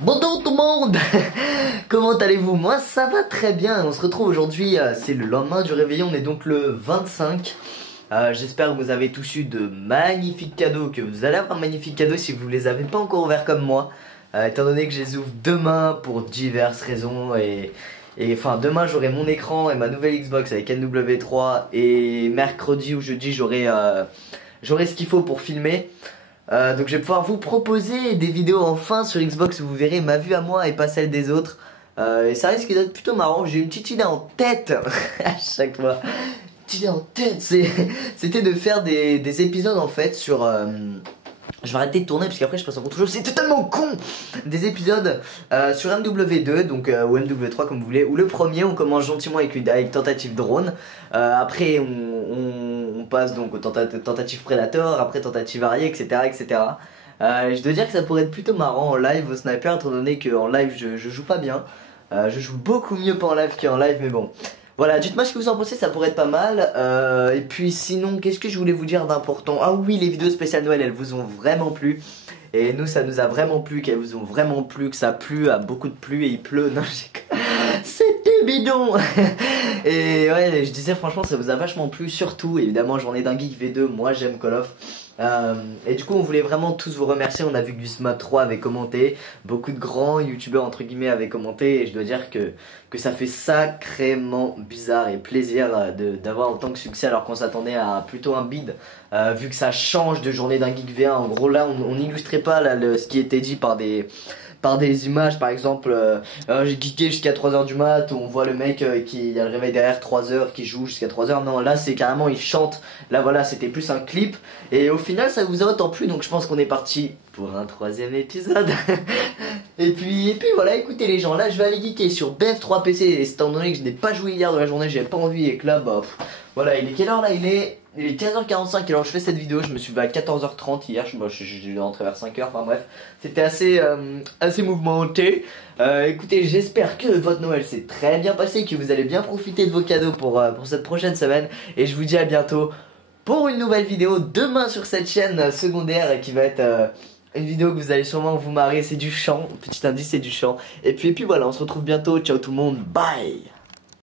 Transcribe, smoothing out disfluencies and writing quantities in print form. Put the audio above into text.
Bonjour tout le monde. Comment allez-vous? Moi ça va très bien. On se retrouve aujourd'hui, c'est le lendemain du réveillon, on est donc le 25. J'espère que vous avez tous eu de magnifiques cadeaux, que vous allez avoir de magnifiques cadeaux si vous les avez pas encore ouverts comme moi. Étant donné que je les ouvre demain pour diverses raisons et enfin demain j'aurai mon écran et ma nouvelle Xbox avec NW3 et mercredi ou jeudi j'aurai ce qu'il faut pour filmer. Donc je vais pouvoir vous proposer des vidéos enfin sur Xbox où vous verrez ma vue à moi et pas celle des autres. Et ça risque d'être plutôt marrant. J'ai une petite idée en tête à chaque fois. Petite idée en tête, c'était de faire des épisodes en fait sur... Je vais arrêter de tourner parce qu'après je passe en contre-chose, c'est totalement con. Des épisodes sur MW2 donc ou MW3 comme vous voulez. Où le premier on commence gentiment avec tentative drone. Après on passe donc aux tentative Predator, après tentative Harrier, etc. etc. Je dois dire que ça pourrait être plutôt marrant en live au sniper, étant donné qu'en live je joue pas bien. Je joue beaucoup mieux pas en live qu'en live, mais bon. Voilà, dites-moi ce que vous en pensez, ça pourrait être pas mal. Et puis sinon, qu'est-ce que je voulais vous dire d'important? Ah oui, les vidéos spéciales Noël, elles vous ont vraiment plu. Et nous, ça nous a vraiment plu, qu'elles vous ont vraiment plu, que ça plu, à beaucoup de pluie et il pleut. Non, c'était bidon. Et ouais, je disais franchement, ça vous a vachement plu. Surtout, évidemment, Journée d'un Geek V2, moi j'aime Call of. Et du coup on voulait vraiment tous vous remercier. On a vu que Gusma3 avait commenté, beaucoup de grands youtubeurs entre guillemets avaient commenté. Et je dois dire que ça fait sacrément bizarre et plaisir d'avoir autant de succès alors qu'on s'attendait à plutôt un bid, vu que ça change de Journée d'un Geek V1. En gros là on n'illustrait pas là, ce qui était dit par des images. Par exemple j'ai geeké jusqu'à 3h du mat, on voit le mec qui a le réveil derrière 3h qui joue jusqu'à 3h. Non, là c'est carrément il chante. Là voilà, c'était plus un clip et au final ça vous a autant plu, donc je pense qu'on est parti pour un 3ème épisode. et puis voilà, écoutez les gens, là je vais aller geeker sur BF3 PC, et étant donné que je n'ai pas joué hier de la journée, j'avais pas envie et que là bah voilà, il est quelle heure là? Il est 15h45, alors je fais cette vidéo, je me suis levé à 14h30 hier, je suis rentré vers 5h, enfin bref, c'était assez mouvementé. Écoutez, j'espère que votre Noël s'est très bien passé, que vous allez bien profiter de vos cadeaux pour cette prochaine semaine, et je vous dis à bientôt pour une nouvelle vidéo demain sur cette chaîne secondaire qui va être une vidéo que vous allez sûrement vous marrer, c'est du chant, petit indice c'est du chant, et puis voilà, on se retrouve bientôt, ciao tout le monde, bye.